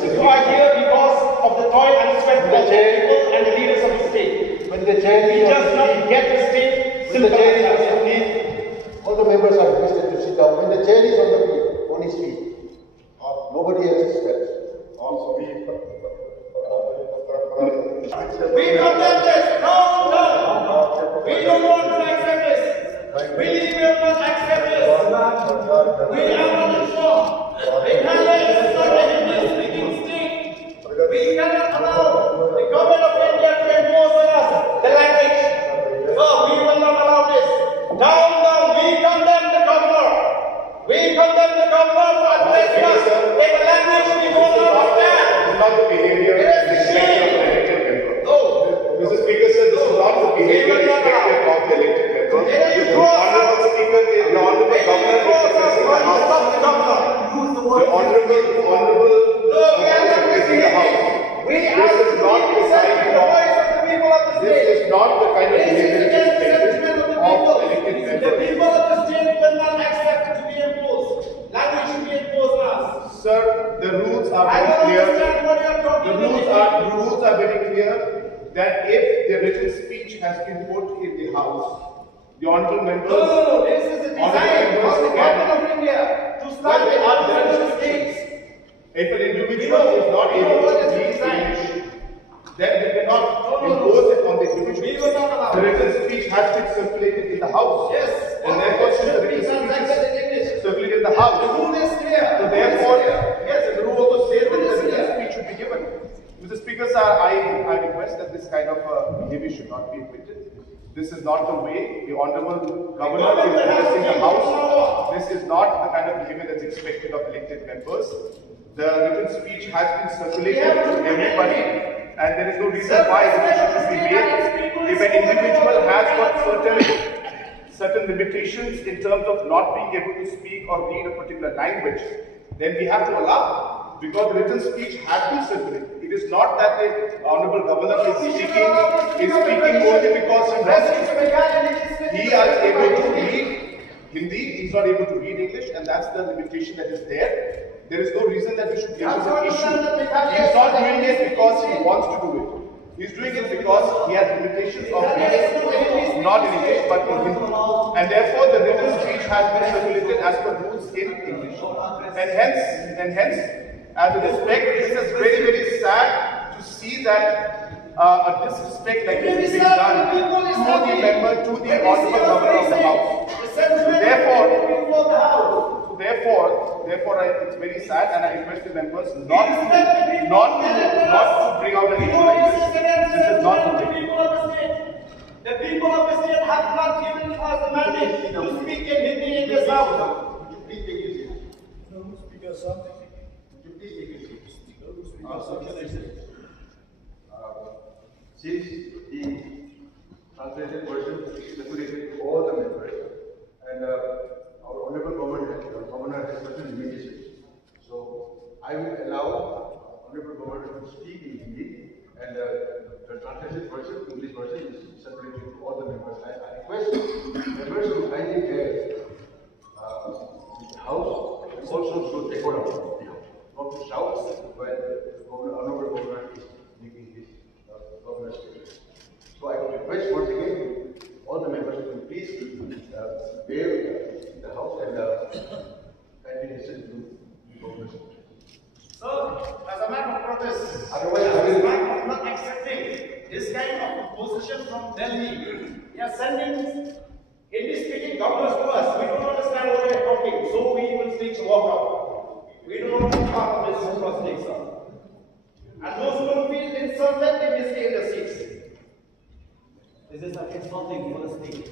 You are here because of the toil and sweat of the people and the leaders of the state. When the chair We just not get the state. when the chair is on his feet, all the members are requested to sit down. When the chair is on his feet, nobody else is there. We condemn this. No. We don't want to accept this. We will not accept this. We are not informed. Meghalaya is not a Hindi-speaking state. We cannot allow the government of India to impose on us the language. So we will not allow this. Down. We condemn the governor. We condemn the governor for addressing us in a language we don't understand. This is not the behavior expected of elected member. No. Mr. Speaker, sir, this is not the behavior expected of the elected member. The Honorable Speaker, the Honorable Governor is addressing the House. The Honorable is in the House. This is not the kind of behavior expected of elected members. The people of the state will not accept to be imposed. Language should be imposed on us. Sir, the rules are I very don't clear. understand what you are talking The rules are very clear that if the written speech has been put in the House, the honourable members. No. This is a design of the government of India to start the other states. If an individual is not able to read English, then they cannot impose it on the individual. We will not allow. The written speech has been circulated in the House. Yes. And therefore, since the written speech is circulated in the House, The rule is clear. so therefore, yes, the rule also says that the written speech should be given. Mr. Speaker, sir, I request that this kind of behavior should not be admitted. This is not the way the Honorable Governor is addressing the House. This is not the kind of behavior that's expected of elected members. The written speech has been circulated to everybody, and there is no reason why the issue should be made. If an individual has got certain limitations in terms of not being able to speak or read a particular language, then we have to allow, because the written speech has been circulated. It is not that the Honorable Governor is speaking only because he is able to read Hindi, he is not able to read English, and that's the limitation that is there. There is no reason that we should give him an issue. He is not doing it because he wants to do it. He is doing it because he has limitations of reading, not in English, but in Hindi. And therefore, the written speech has been circulated as per rules in English. And hence, as a respect, this is very, very sad to see that a disrespect like this is being done to the member, to the Honorable Governor of the House. Therefore, it's very sad, and I request the members not to bring out an issue like this. This is not the way. The people of the state have not given us the mandate to speak in Hindi in this house. Would you please take your seat? No, Speaker, sir. Would you please take your seat? Since the translated version is circulated to all the members, and our Honorable Governor has certain limitations. So I will allow Honorable Governor to speak in Hindi, and the translated version, English version, is circulated to all the members. I request members to kindly bear the House and also show decorum of the House, not to shout while the Honorable Governor is making his governor's speech. So I would request once again all the members to please bear the House and kindly listen to the governor's speech. So, as a matter of protest, Otherwise, I will of not accepting this kind of position from Delhi, we are sending Hindi-speaking governors to us. We don't understand what they are talking, so we will speak to walk out. We do not want part of this prostate, sir. And those who don't feel insulted, they may stay in their seats. This is insulting for the state.